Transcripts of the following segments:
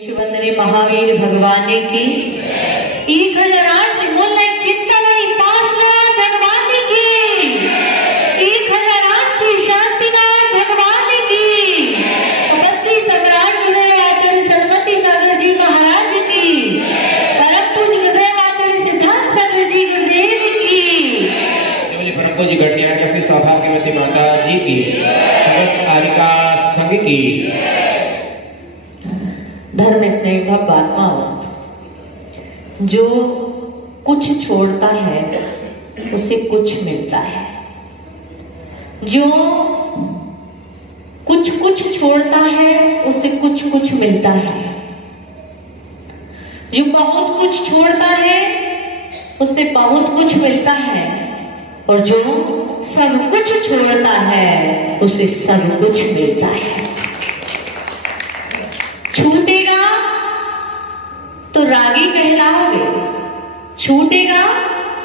शिवंदने महावीर भगवान की 1008 से मुल्ला चिंतनी पार्श्वनाथ भगवान की 1008 से शांतिनाथ भगवान की बस्ती सम्राट आचार्य सरस्वती सागर जी महाराज की परम पूज्य गुरुदेव आचार्य सिद्धांत सागर जी गुरुदेव की परम पूज्य गण्य सौभाग्यवती माता जी की समस्त कालिका संघ की धर्म स्नेह भावात्माओं, जो कुछ छोड़ता है उसे कुछ मिलता है। जो कुछ छोड़ता है उसे कुछ मिलता है। जो बहुत कुछ छोड़ता है उसे बहुत कुछ मिलता है, और जो सब कुछ छोड़ता है उसे सब कुछ मिलता है। छूटेगा तो रागी कहलाओगे, छूटेगा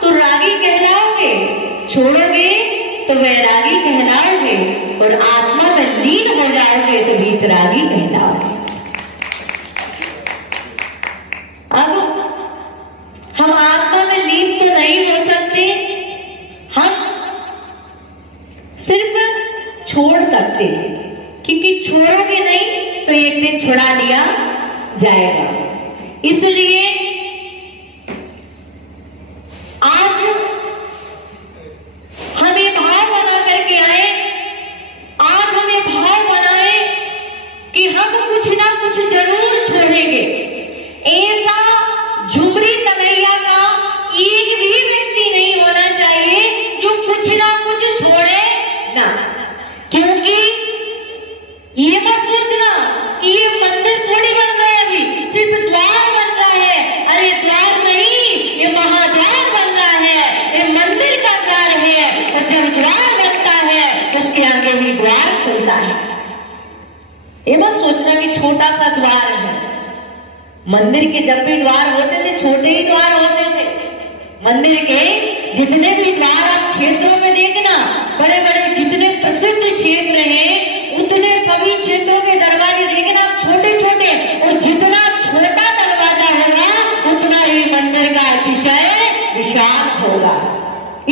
तो रागी कहलाओगे, छोड़ोगे तो वैरागी कहलाओगे, और आत्मा में लीन हो जाओगे तो वीतरागी कहलाओगे। अब हम आत्मा में लीन तो नहीं हो सकते, हम सिर्फ छोड़ सकते हैं, क्योंकि छोड़ोगे नहीं तो एक दिन छुड़ा लिया जाएगा। इसलिए आज हमें भाव बना करके आए, आज हमें भाव बनाए कि हम कुछ ना कुछ जरूर छोड़ेंगे। ऐसा झुमरी तलैया का एक भी व्यक्ति नहीं होना चाहिए जो कुछ ना कुछ छोड़े ना, क्योंकि ये मत सोचना कि ये मंदिर थोड़ी बन रहा है, अभी सिर्फ द्वार बन रहा है। अरे द्वार नहीं, ये महाद्वार बन रहा है, ये मंदिर का द्वार है। और जब द्वार बनता है उसके आगे ही द्वार खुलता है। ये मत सोचना कि छोटा सा द्वार है। मंदिर के जब भी द्वार होते थे छोटे ही द्वार होते थे। मंदिर के जितने भी द्वार आप क्षेत्रों में देखना, बड़े बड़े जितने प्रसिद्ध क्षेत्र हैं उतने सभी क्षेत्रों के दरवाजे देखना छोटे छोटे, और जितना छोटा दरवाजा होगा उतना ही मंदिर का अतिशय विशाल होगा।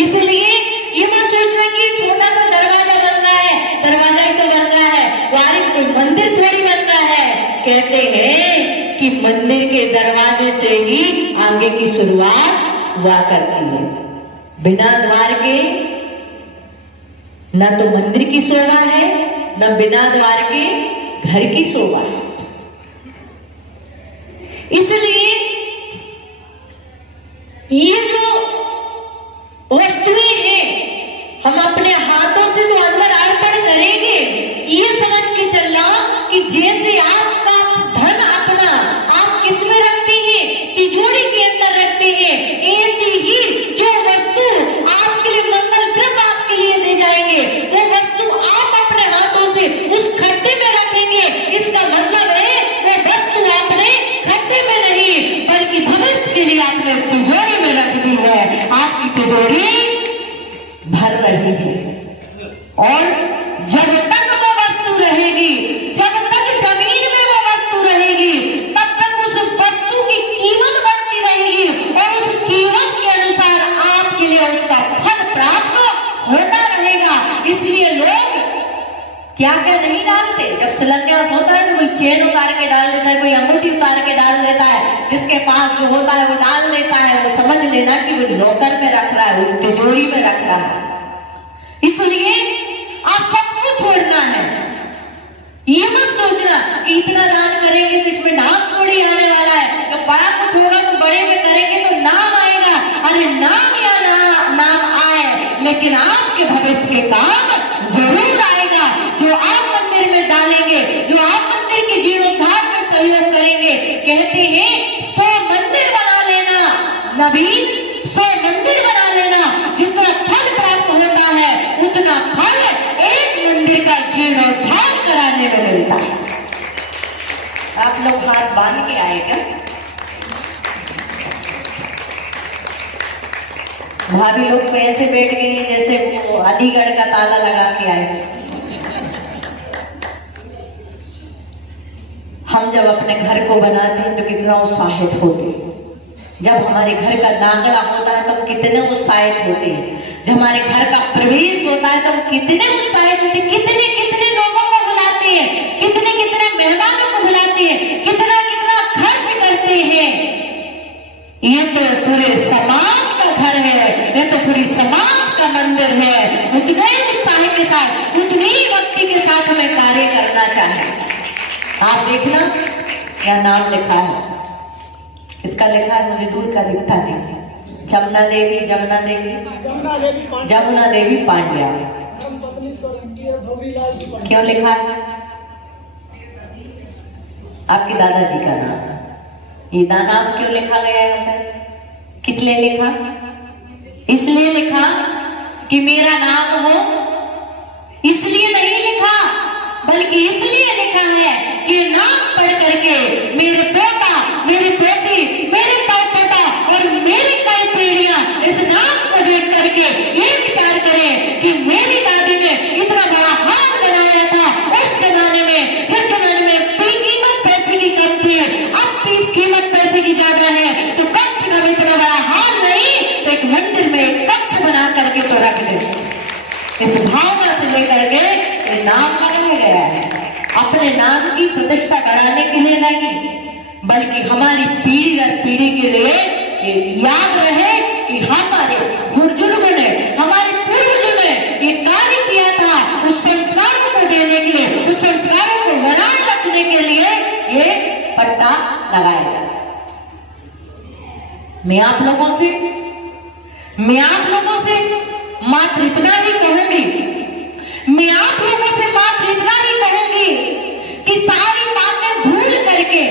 इसलिए ये मत सोचना कि छोटा सा दरवाजा बन रहा है, दरवाजा ही तो बन रहा है, द्वार कोई मंदिर थोड़ी बन रहा है। कहते हैं कि मंदिर के दरवाजे से ही आगे की शुरुआत हुआ करती है। बिना द्वार के न तो मंदिर की शोभा है, न बिना द्वार के घर की शोभा है। इसलिए ये जो वस्तुएं हैं हम अपने हाथों से तो अंदर अर्पण करेंगे, ये समझ के चलना कि जैसे आपका धन अपना आप किसमें रखते हैं, तिजोरी के अंदर रखते हैं, ऐसे ही जो वस्तु आपके लिए मंगल द्रव्य आपके लिए दे जाएंगे वो वस्तु आप अपने हाथों से उस खड्डे में रखेंगे। इसका मतलब है वो वस्तु आपने खड्डे में नहीं बल्कि भविष्य के लिए आपने तिजोरी में रख दी है। आपकी तिजोरी भर रही है, और जब तक वो वस्तु रहेगी, जब तक जमीन में वो वस्तु रहेगी, तब तक उस वस्तु की कीमत बढ़ती रहेगी, और उस कीमत के अनुसार आपके लिए उसका फल प्राप्त होता रहेगा। इसलिए लोग क्या क्या नहीं डालते, जब शिलान्यास होता है तो कोई चेन उतार के डाल देता है, कोई अंगूठी उतार के डाल देता है, जिसके पास जो होता है वो डाल देता है। वो समझ लेना कि वो लॉकर में रख रहा है, वो तिजोरी में रख रहा है। इसलिए आप सबको छोड़ना है। ये मत सोचना कि इतना दान करेंगे तो इसमें नाम थोड़ी आने वाला है, तो बड़ा कुछ होगा तो बड़े में करेंगे तो नाम आएगा। अरे नाम या नाम आए, लेकिन आपके भविष्य के काम जरूर आएगा। जो आप मंदिर में डालेंगे, जो आप मंदिर के जीर्णोद्धार में सहयोग करेंगे। कहते हैं 100 मंदिर बना लेना नवीन, 100 मंदिर बना लेना, जितना फल प्राप्त होता है उतना फल एक मंदिर का जीर्णोद्धार कराने में मिलता है। आप लोग हाथ बांध के आएगा। भाभी लोग तो ऐसे बैठ गए हैं जैसे वो अलीगढ़ का ताला लगा के आए। हम जब अपने घर को बनाते हैं तो कितना उत्साहित होते हैं। जब हमारे घर का दाखिला होता है तो हम कितने उत्साहित होते हैं। जब हमारे घर का प्रवेश होता है तो हम कितने उत्साहित होते हैं। कितने कितने लोगों को बुलाते हैं, कितने कितने मेहमानों को बुलाते हैं, कितना कितना खर्च करते हैं। ये तो पूरे समाज का घर है, ये तो पूरी समाज का मंदिर है। उतने उत्साह के साथ, उतनी भक्ति के साथ हमें कार्य करना चाहिए। आप देखना क्या नाम लिखा है, इसका लिखा है, मुझे दूर का दिखता नहीं। जमुना देवी, जमुना देवी, जमुना देवी पांड्या। क्यों लिखा है? आपके दादाजी का नाम। ये नाम क्यों लिखा गया है? किस लिए लिखा? इसलिए लिखा कि मेरा नाम हो, इसलिए नहीं लिखा, बल्कि इसलिए लिखा है कि नाम पढ़ करके मेरे पोता, मेरी पोती, मेरे पोता और मेरी कई पीढ़ियां इस नाम को देख करके ये विचार करें कि मेरी दादी ने इतना बड़ा हाथ बनाया था उस जमाने में, जिस जमाने में कीमत पैसे की कम थी। अब कीमत पैसे की ज्यादा है, तो कम से कम इतना बड़ा हाथ नहीं तो एक मंदिर में एक कक्ष बना करके तो रख दे। इस भावना से लेकर के ये नाम बनाया गया है। अपने नाम की प्रतिष्ठा कराने के लिए नहीं, बल्कि हमारी पीढ़ी दर पीढ़ी के लिए याद रहे कि हमारे बुजुर्गों ने, हमारे पूर्वजों ने ये कार्य किया था। उस संस्कारों को देने के लिए, उस संस्कारों को बनाए रखने के लिए ये पट्टा लगाया जाता है। मैं आप लोगों से मात्र इतना ही कहूंगी, मैं आप लोगों से मात्र इतना ही कहूंगी कि सारी बातें भूल करके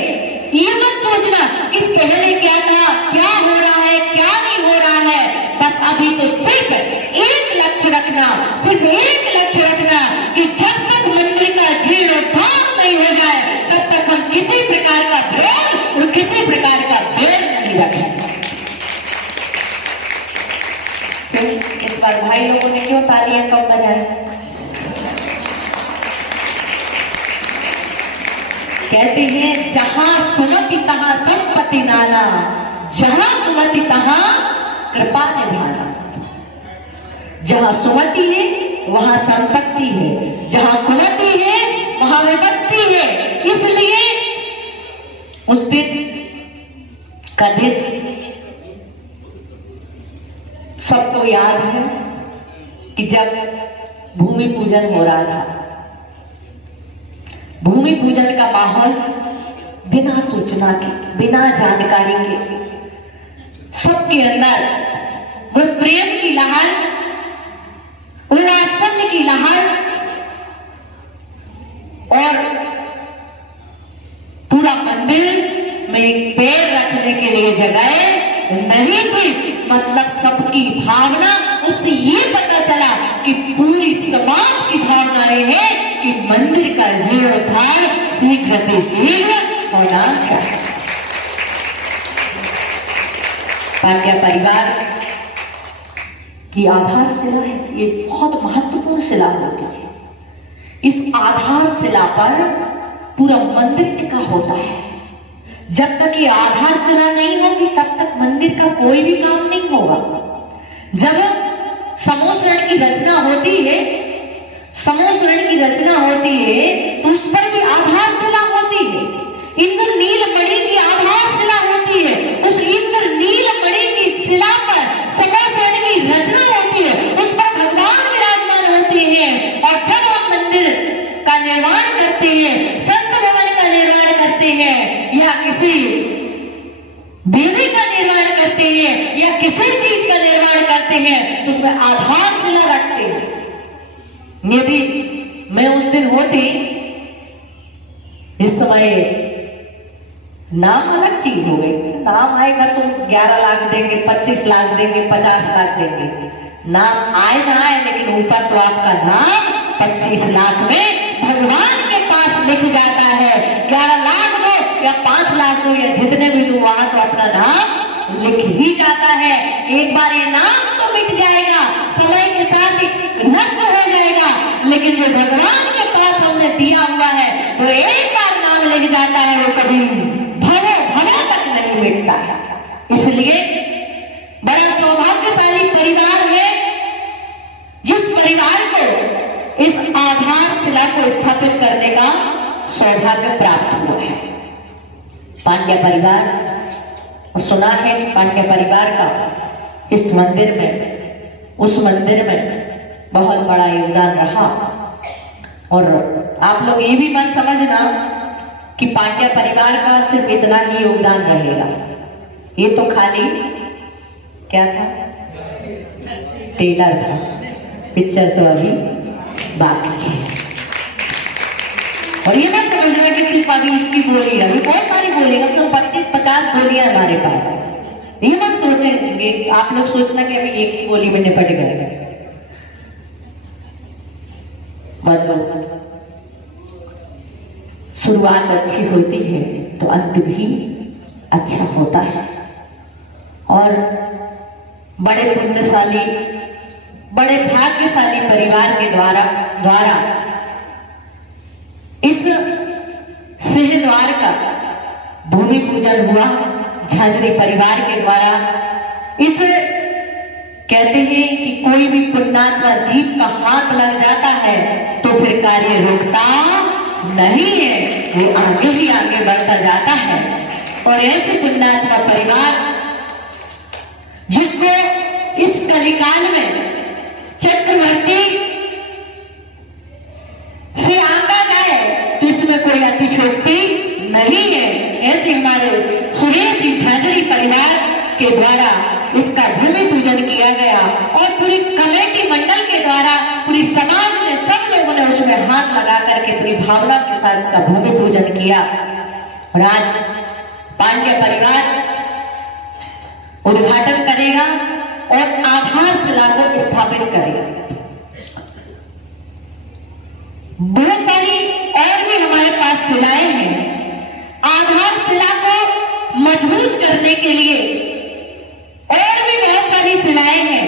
ये मत सोचना कि पहले क्या था, क्या हो रहा है, क्या नहीं हो रहा है। बस अभी तो सिर्फ एक लक्ष्य रखना, सिर्फ एक लक्ष्य रखना कि जब तक मंदिर का जीर्णोद्धार नहीं हो जाए तब तक हम किसी प्रकार का भेद और किसी प्रकार का भेद नहीं रखें। इस बार भाई लोगों ने क्यों तालियां कम बजाई? कहते हैं जहां सुमति तहां संपत्ति नाना, जहां सुमति तहां कृपा निधाना। जहां सुमति है वहां संपत्ति है, जहां कुमति है वहां विपत्ति है। इसलिए उस दिन का दिन सबको याद है कि जब भूमि पूजन हो रहा था, भूमि पूजन का माहौल बिना सूचना के, बिना जानकारी के सबके अंदर वो प्रेम की लहर, वो वात्सल्य की लहर और पूरा मंदिर में एक पैर रखने के लिए जगह नहीं थी। मतलब सबकी भावना, उससे ये पता चला कि पूरी समाज की भावनाएं है कि मंदिर का जीर्णोद्धार शीघ्र से शीघ्र होना चाहिए। पांड्या परिवार की आधारशिला है, ये बहुत महत्वपूर्ण शिला होती है। इस आधारशिला पर पूरा मंदिर टिका होता है। जब तक ये आधारशिला नहीं होगी तब तक मंदिर का कोई भी काम नहीं होगा। जब समोसरण की रचना होती है, समोसरण की रचना होती है तो उस पर भी आधारशिला होती है। इंद्र नीलमणि की आधारशिला होती है, उस इंद्र नीलमणि की शिला पर समोसरण की रचना होती है, उस पर भगवान विराजमान होते हैं। और जब आप मंदिर का निर्माण करते हैं, संत भवन का निर्माण करते हैं या किसी देवी का निर्माण करते हैं या किसी चीज का निर्माण करते हैं तो उसमें आधारशिला रखते हैं। यदि मैं उस दिन होती, इस समय नाम अलग चीज हो गई, नाम आएगा तो 11 लाख देंगे, 25 लाख देंगे, 50 लाख देंगे। नाम आए ना आए लेकिन ऊपर तो आपका नाम 25 लाख में भगवान के पास लिख जाता है। 11 लाख दो या 5 लाख दो या जितने भी दो, वहां तो अपना नाम लिख ही जाता है। एक बार ये नाम तो मिट जाएगा, समय के साथ नष्ट हो जाएगा, लेकिन जो भगवान के पास हमने दिया हुआ है वो एक बार नाम लग जाता है वो कभी भवों भवों तक नहीं मिटता है। इसलिए बड़ा सौभाग्यशाली परिवार है जिस परिवार को इस आधारशिला को स्थापित करने का सौभाग्य प्राप्त हुआ है। पांड्य परिवार, और सुना है कि पांड्य परिवार का इस मंदिर में, उस मंदिर में बहुत बड़ा योगदान रहा। और आप लोग ये भी मत समझना कि पांड्य परिवार का सिर्फ इतना ही योगदान रहेगा। ये तो खाली क्या था, टेलर था, पिक्चर तो अभी बाकी है। और ये मत समझना कि सिर्फ अभी इसकी बोली है, अभी बहुत सारी बोली है, मतलब 25-50 बोलियां हमारे पास है। ये मत सोचेंगे आप लोग, सोचना कि अभी एक ही बोली में निपट गए। मतलब शुरुआत अच्छी होती है तो अंत भी अच्छा होता है। और बड़े पुण्यशाली, बड़े भाग्यशाली परिवार के द्वारा इस सिंहद्वार का भूमि पूजन हुआ। झांझरी परिवार के द्वारा इस, कहते हैं कि कोई भी पुण्यात्मा जीव का हाथ लग जाता है तो फिर कार्य रुकता नहीं है, वो आगे ही आगे बढ़ता जाता है। और ऐसे पुण्यात्मा परिवार जिसको इस कलिकाल में चक्रवर्ती से आंका जाए तो इसमें कोई अतिशयोक्ति नहीं है। ऐसे हमारे सुरेश जी झांझरी परिवार के द्वारा इसका भूमि पूजन किया गया और पूरी कमेटी मंडल के द्वारा पूरी समाज ने, सब लोगों ने उसमें हाथ लगा करके पूरी भावना के साथ इसका भूमि पूजन किया। और आज पांड्य परिवार उद्घाटन करेगा और आधारशिला को स्थापित करेगा। बहुत सारी और भी हमारे पास शिलाएं हैं। आधारशिला को मजबूत करने के लिए और भी बहुत सारी शिलाएं हैं।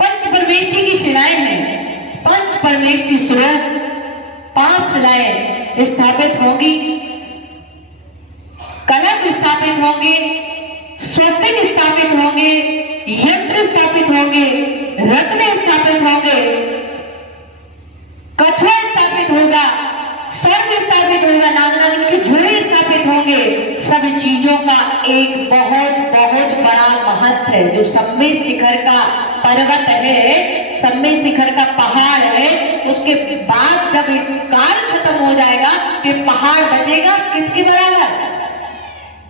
पंच परमेष्टि की शिलाएं हैं। पंच परमेष्टि स्रोत 5 शिलाएं स्थापित होंगी, कलश स्थापित होंगे, स्वस्तिक स्थापित होंगे, यंत्र स्थापित होंगे, रत्न स्थापित होंगे, कछुआ स्थापित होगा, सर्प स्थापित होगा, नागराज के झोले स्थापित होंगे। सब चीजों का एक बहुत बहुत बड़ा महत्व है। जो सम्मेय शिखर का पर्वत है, सम्मेय शिखर का पहाड़ है, उसके बाद जब काल खत्म हो जाएगा तो पहाड़ बचेगा किसके बराबर?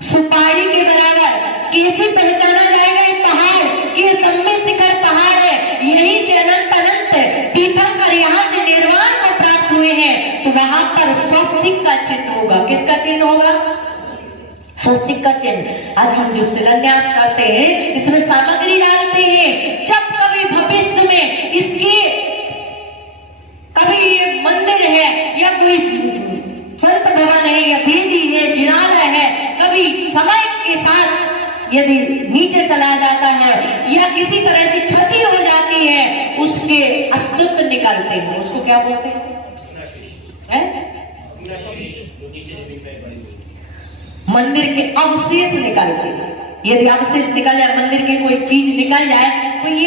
सुपारी के बराबर। कैसे पहचाना जाएगा ये पहाड़ कि सम्मेय शिखर पहाड़ है? यहीं से अनंत तीर्थंकर यहाँ से निर्वाण को प्राप्त हुए हैं। तो वहां पर स्वस्तिक का चिन्ह होगा। किसका चिन्ह होगा? स्वस्तिक का चिन्ह। आज हम जो शिलान्यास करते हैं इसमें सामग्री डालते हैं। जब कभी भविष्य में इसके कभी ये मंदिर है या कोई संत भवन है या वेदी है, जिनालय है, कभी समय के साथ यदि नीचे चला जाता है या किसी तरह से क्षति हो जाती है, उसके अस्तित्व निकलते हैं। उसको क्या बोलते हैं? मंदिर के अवशेष निकलते हैं। यदि अवशेष निकल जाए, मंदिर की कोई चीज निकल जाए, कोई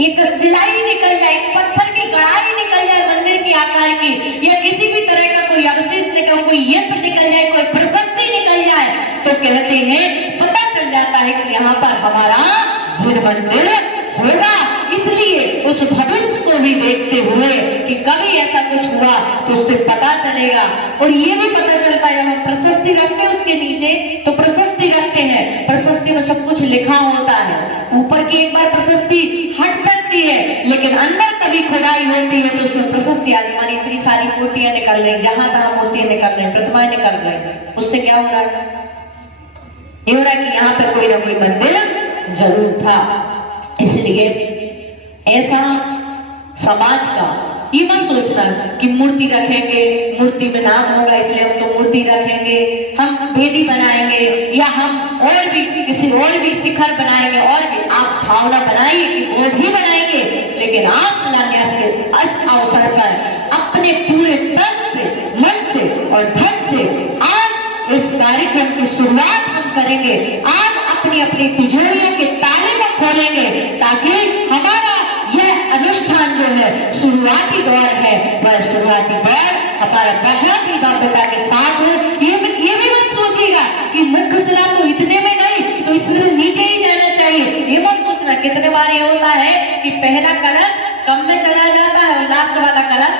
एक सिलाई निकल जाए, पत्थर की कढ़ाई निकल जाए मंदिर के आकार की, या किसी भी तरह का कोई अवशेष निकल, कोई यंत्र निकल जाए, कोई प्रशस्ति निकल जाए, तो कहते हैं पता चल जाता है कि यहाँ पर हमारा जीव मंदिर होगा। इसलिए उस भविष्य को भी देखते हुए कि कभी ऐसा कुछ हुआ तो उससे पता चलेगा। और ये भी पता चलता है, जब हम प्रशस्ति रखते हैं उसके नीचे तो प्रशस्ति रखते हैं, प्रशस्ति में सब कुछ लिखा होता है। ऊपर की एक बार प्रशस्ति हट सकती है, लेकिन अंदर कभी खुदाई होती है तो उसमें प्रशस्ति आती। हमारी इतनी सारी मूर्तियां निकल रही, जहां तहां मूर्तियां निकल रही, प्रतिमाएं निकल रही, उससे क्या हो रहा है? ये हो रहा है कि यहाँ पर कोई ना कोई मंदिर जरूर था। इसलिए ऐसा समाज का ये मत सोचना कि मूर्ति रखेंगे, मूर्ति में नाम होगा इसलिए हम तो मूर्ति रखेंगे, हम वेदी बनाएंगे या हम और भी किसी और भी शिखर बनाएंगे, और भी आप भावना बनाइए कि वो भी बनाएंगे। लेकिन आज शिलान्यास के इस अवसर पर अपने पूरे तन से से आज इस कार्यक्रम की शुरुआत हम करेंगे। आज अपनी अपनी तिजोरियों के ताले को खोलेंगे ताकि हमारा यह अनुष्ठान जो है शुरुआती दौर है, वह शुरुआती दौर हमारा बहुत ही भव्यता के साथ हो। ये भी मत सोचिएगा कि मुख्य शिला तो इतने में गई तो इससे नीचे ही जाना चाहिए, ये मत सोचना। कितने बार ये होता है कि पहला कलश कम में चला जाता है और लास्ट वाला कलश,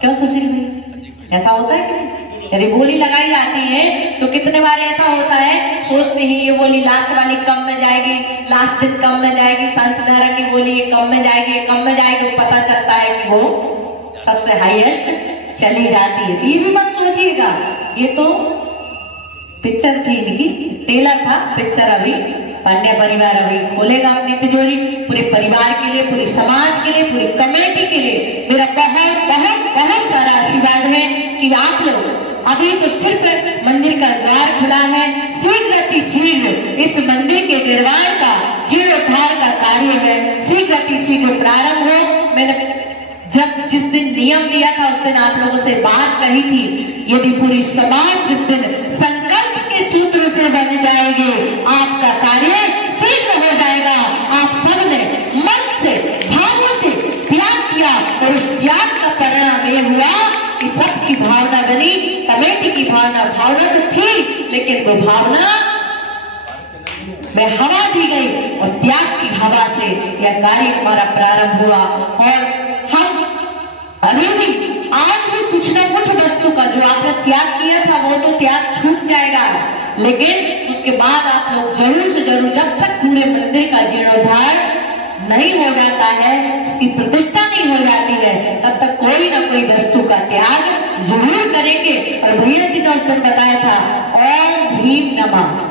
क्यों सुशील भाई ऐसा होता है कि यदि बोली लगाई जाती है तो कितने बार ऐसा होता है, सोचते ही ये बोली लास्ट वाली कम में जाएगी, लास्ट दिन कम में जाएगी, संतधारा की बोली ये कम में जाएगी, कम में जाएगी, पता चलता है कि वो सबसे हाईएस्ट चली जाती है। ये भी मत सोचिएगा, ये तो पिक्चर थी इनकी, टेलर था पिक्चर। अभी पांड्या परिवार अभी खोलेगा अपनी तिजोरी, पूरे परिवार के लिए, पूरे समाज के लिए, पूरी कमेटी के लिए मेरा बहुत बहुत बहुत सारा आशीर्वाद है कि आप लोग अभी तो सिर्फ मंदिर का द्वार खुला है, शीघ्र शीघ्र इस मंदिर के निर्माण का जीर्णोद्धार का कार्य है, शीघ्र प्रारंभ हो। मैंने जिस दिन नियम दिया था उस दिन आप लोगों से बात कही थी, यदि पूरी समाज जिस दिन संकल्प के सूत्र से बन जाएंगे आपका कार्य शीघ्र हो जाएगा। आप सबने मन से भावों से त्याग किया और उस त्याग का परिणाम ये हुआ कि सबकी भावना बनी, कमेटी की भावना तो थी लेकिन वो भावना में हवा दी गई और त्याग की हवा से यह कार्य हमारा प्रारंभ हुआ। और हम अभी भी आज भी कुछ न कुछ वस्तु का जो आपने त्याग किया था वो तो त्याग छूट जाएगा, लेकिन उसके बाद आप लोग जरूर से जरूर, जब तक पूरे मंदिर का जीर्णोद्धार नहीं हो जाता है, इसकी प्रतिष्ठा नहीं हो जाती है, तब तक कोई ना कोई वस्तु का त्याग जरूर करेंगे। और भैया जी ने उस दिन बताया था ओम भीम नमः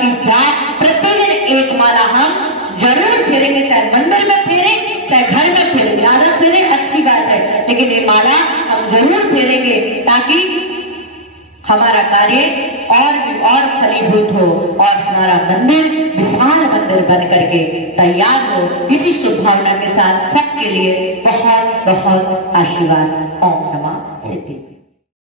की जाप प्रतिदिन एक माला हम जरूर फेरेंगे, चाहे मंदिर में फेरे चाहे घर में फेरे, ज्यादा फेरे अच्छी बात है, लेकिन ये माला हम जरूर फेरेंगे ताकि हमारा कार्य और फलीभूत हो और हमारा मंदिर विशाल मंदिर बन करके तैयार हो। इसी शुभ भावना के साथ सबके लिए बहुत बहुत आशीर्वाद। ओम।